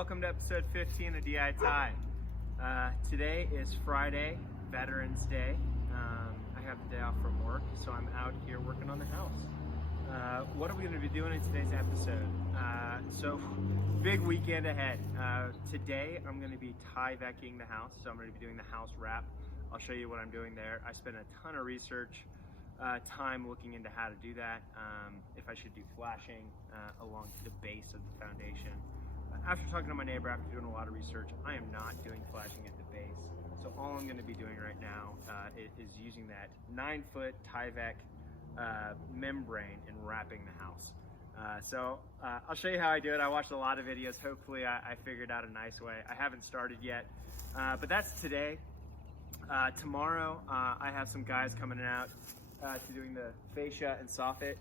welcome to episode 15 of DI.TY. Today is Friday, Veterans Day. I have the day off from work, so I'm out here working on the house. What are we going to be doing in today's episode? So, big weekend ahead. Today I'm going to be Tyvecking the house, so I'm going to be doing the house wrap. I'll show you what I'm doing there. I spent a ton of research time looking into how to do that, if I should do flashing along the base of the foundation. After talking to my neighbor, after doing a lot of research, I am not doing flashing at the base. So all I'm going to be doing right now is using that 9-foot Tyvek membrane and wrapping the house. I'll show you how I do it. I watched a lot of videos. Hopefully I figured out a nice way. I haven't started yet, but that's today. Tomorrow I have some guys coming out to doing the fascia and soffit.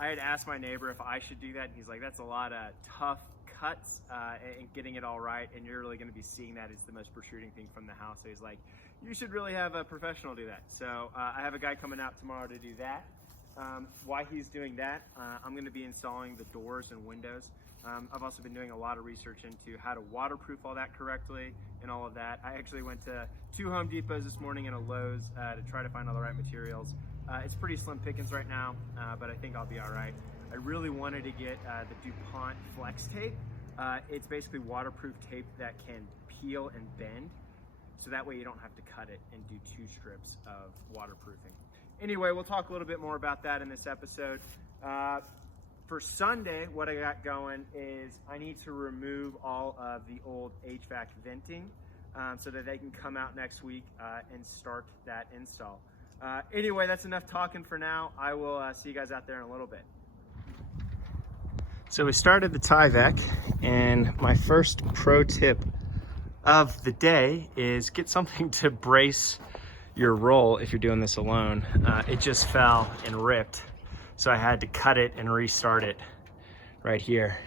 I had asked my neighbor if I should do that, and he's like, that's a lot of tough cuts and getting it all right, and you're really going to be seeing that as the most protruding thing from the house. So he's like, you should really have a professional do that. So I have a guy coming out tomorrow to do that. While he's doing that, I'm going to be installing the doors and windows. I've also been doing a lot of research into how to waterproof all that correctly and all of that. I actually went to 2 Home Depots this morning and a Lowe's to try to find all the right materials. It's pretty slim pickings right now, but I think I'll be all right. I really wanted to get the DuPont Flex tape. It's basically waterproof tape that can peel and bend, so that way you don't have to cut it and do 2 strips of waterproofing. Anyway, we'll talk a little bit more about that in this episode. For Sunday, what I got going is I need to remove all of the old HVAC venting so that they can come out next week and start that install. Anyway, that's enough talking for now. I will see you guys out there in a little bit. So we started the Tyvek, and my first pro tip of the day is get something to brace your roll if you're doing this alone. It just fell and ripped, so I had to cut it and restart it right here.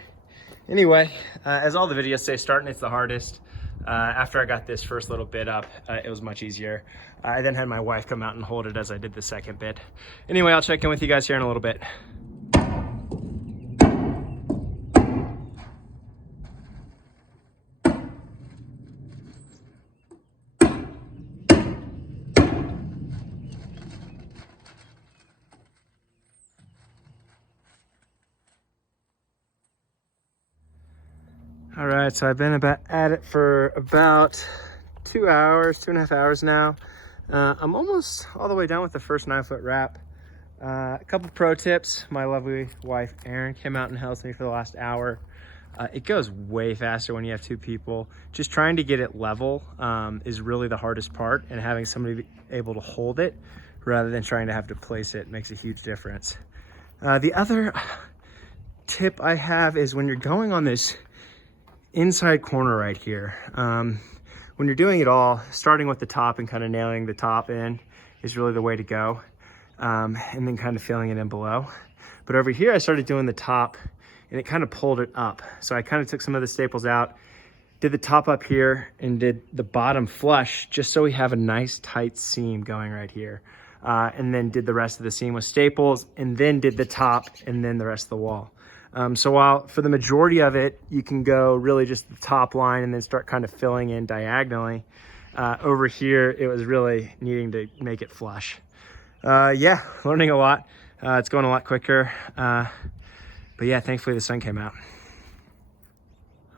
Anyway, as all the videos say, starting it's the hardest. After I got this first little bit up, it was much easier. I then had my wife come out and hold it as I did the second bit. Anyway, I'll check in with you guys here in a little bit. All right, so I've been at it for about 2 hours, 2.5 hours now. I'm almost all the way done with the first 9-foot wrap. A couple pro tips. My lovely wife, Erin, came out and helped me for the last hour. It goes way faster when you have 2 people. Just trying to get it level is really the hardest part, and having somebody able to hold it rather than trying to have to place it makes a huge difference. The other tip I have is when you're going on this inside corner right here, when you're doing it all, starting with the top and kind of nailing the top in is really the way to go, and then kind of filling it in below. But over here I started doing the top and it kind of pulled it up, so I kind of took some of the staples out, did the top up here, and did the bottom flush just so we have a nice tight seam going right here, and then did the rest of the seam with staples, and then did the top and then the rest of the wall. So while for the majority of it, you can go really just the top line and then start kind of filling in diagonally, over here, it was really needing to make it flush. Yeah, learning a lot. It's going a lot quicker. But yeah, thankfully the sun came out.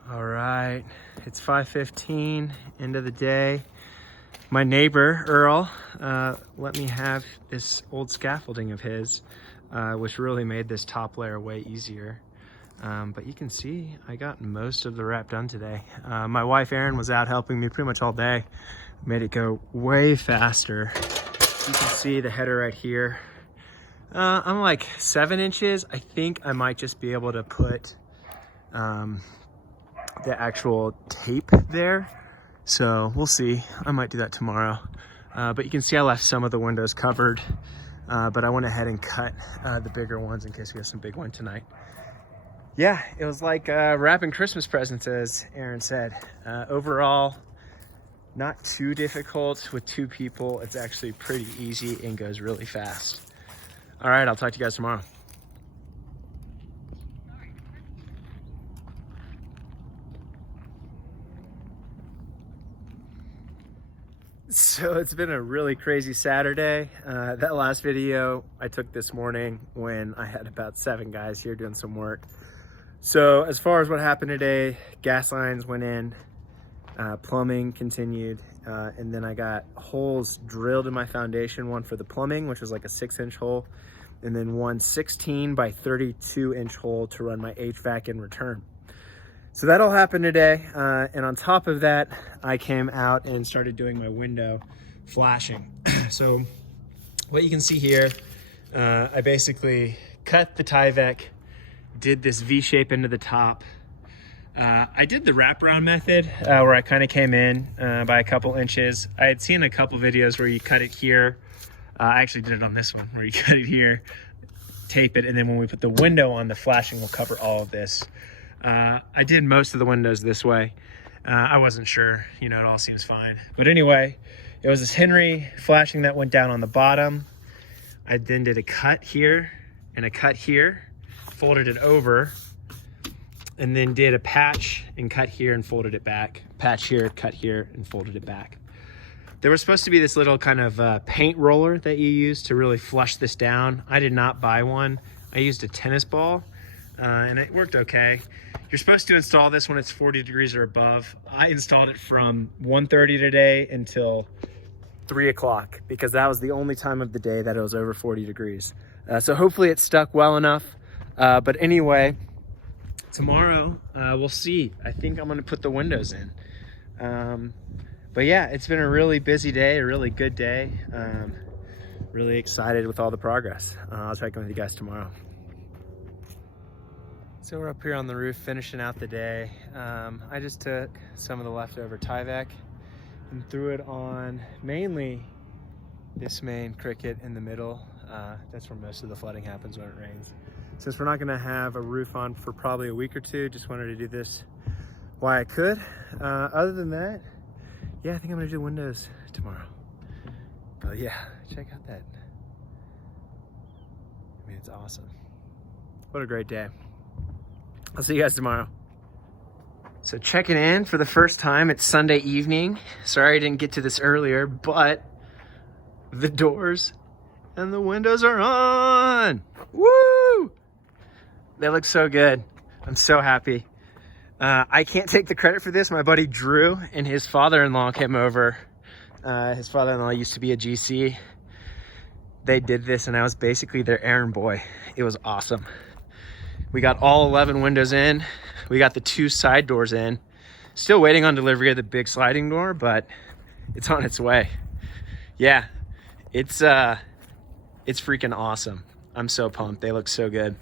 All right, it's 5:15, end of the day. My neighbor, Earl, let me have this old scaffolding of his, which really made this top layer way easier. But you can see I got most of the wrap done today. My wife Erin was out helping me pretty much all day. Made it go way faster. You can see the header right here. I'm like 7 inches. I think I might just be able to put the actual tape there. So we'll see. I might do that tomorrow. But you can see I left some of the windows covered. But I went ahead and cut the bigger ones in case we have some big one tonight. Yeah, it was like wrapping Christmas presents, as Erin said. Overall, not too difficult with 2 people. It's actually pretty easy and goes really fast. All right, I'll talk to you guys tomorrow. So it's been a really crazy Saturday. That last video I took this morning when I had about 7 guys here doing some work. So as far as what happened today, gas lines went in, plumbing continued, and then I got holes drilled in my foundation, one for the plumbing, which was like a 6-inch hole, and then one 16 by 32-inch hole to run my HVAC in return. So that all happened today, and on top of that, I came out and started doing my window flashing. So what you can see here, I basically cut the Tyvek, did this V shape into the top. I did the wraparound method where I kind of came in by a couple inches. I had seen a couple videos where you cut it here. I actually did it on this one where you cut it here, tape it, and then when we put the window on, the flashing will cover all of this. I did most of the windows this way. I wasn't sure, you know, it all seems fine. But anyway, it was this Henry flashing that went down on the bottom. I then did a cut here and a cut here, folded it over, and then did a patch and cut here and folded it back. Patch here, cut here, and folded it back. There was supposed to be this little kind of paint roller that you use to really flush this down. I did not buy one. I used a tennis ball, and it worked okay. You're supposed to install this when it's 40 degrees or above. I installed it from 1:30 today until 3 o'clock because that was the only time of the day that it was over 40 degrees. So hopefully it stuck well enough. But anyway, tomorrow we'll see. I think I'm gonna put the windows in. But yeah, it's been a really busy day, a really good day. Really excited with all the progress. I'll check in with you guys tomorrow. So we're up here on the roof finishing out the day. I just took some of the leftover Tyvek and threw it on mainly this main cricket in the middle. That's where most of the flooding happens when it rains. Since we're not gonna have a roof on for probably a week or two, just wanted to do this while I could. Other than that, yeah, I think I'm gonna do windows tomorrow. But yeah, check out that. I mean, it's awesome. What a great day. I'll see you guys tomorrow. So checking in for the first time, it's Sunday evening. Sorry I didn't get to this earlier, but the doors and the windows are on. Woo! They look so good. I'm so happy. I can't take the credit for this. My buddy Drew and his father-in-law came over. His father-in-law used to be a GC. They did this and I was basically their errand boy. It was awesome. We got all 11 windows in. We got the 2 side doors in. Still waiting on delivery of the big sliding door, but it's on its way. Yeah, it's freaking awesome. I'm so pumped. They look so good.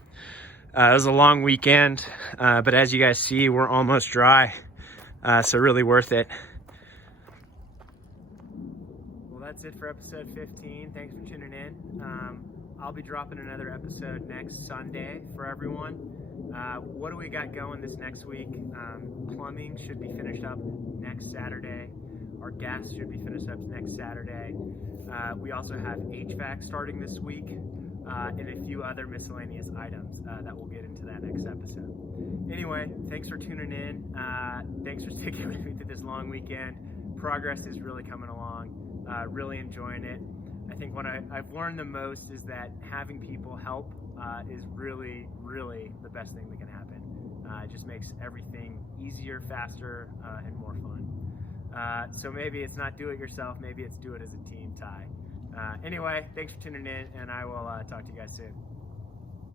It was a long weekend, but as you guys see, we're almost dry. So really worth it. Well, that's it for episode 15. Thanks for tuning in. I'll be dropping another episode next Sunday for everyone. What do we got going this next week? Plumbing should be finished up next Saturday. Our gas should be finished up next Saturday. We also have HVAC starting this week and a few other miscellaneous items that we'll get into that next episode. Anyway, thanks for tuning in. Thanks for sticking with me through this long weekend. Progress is really coming along. Really enjoying it. I think what I've learned the most is that having people help is really, really the best thing that can happen. It just makes everything easier, faster, and more fun. So maybe it's not do it yourself, maybe it's do it as a team, Ty. Anyway, thanks for tuning in, and I will talk to you guys soon.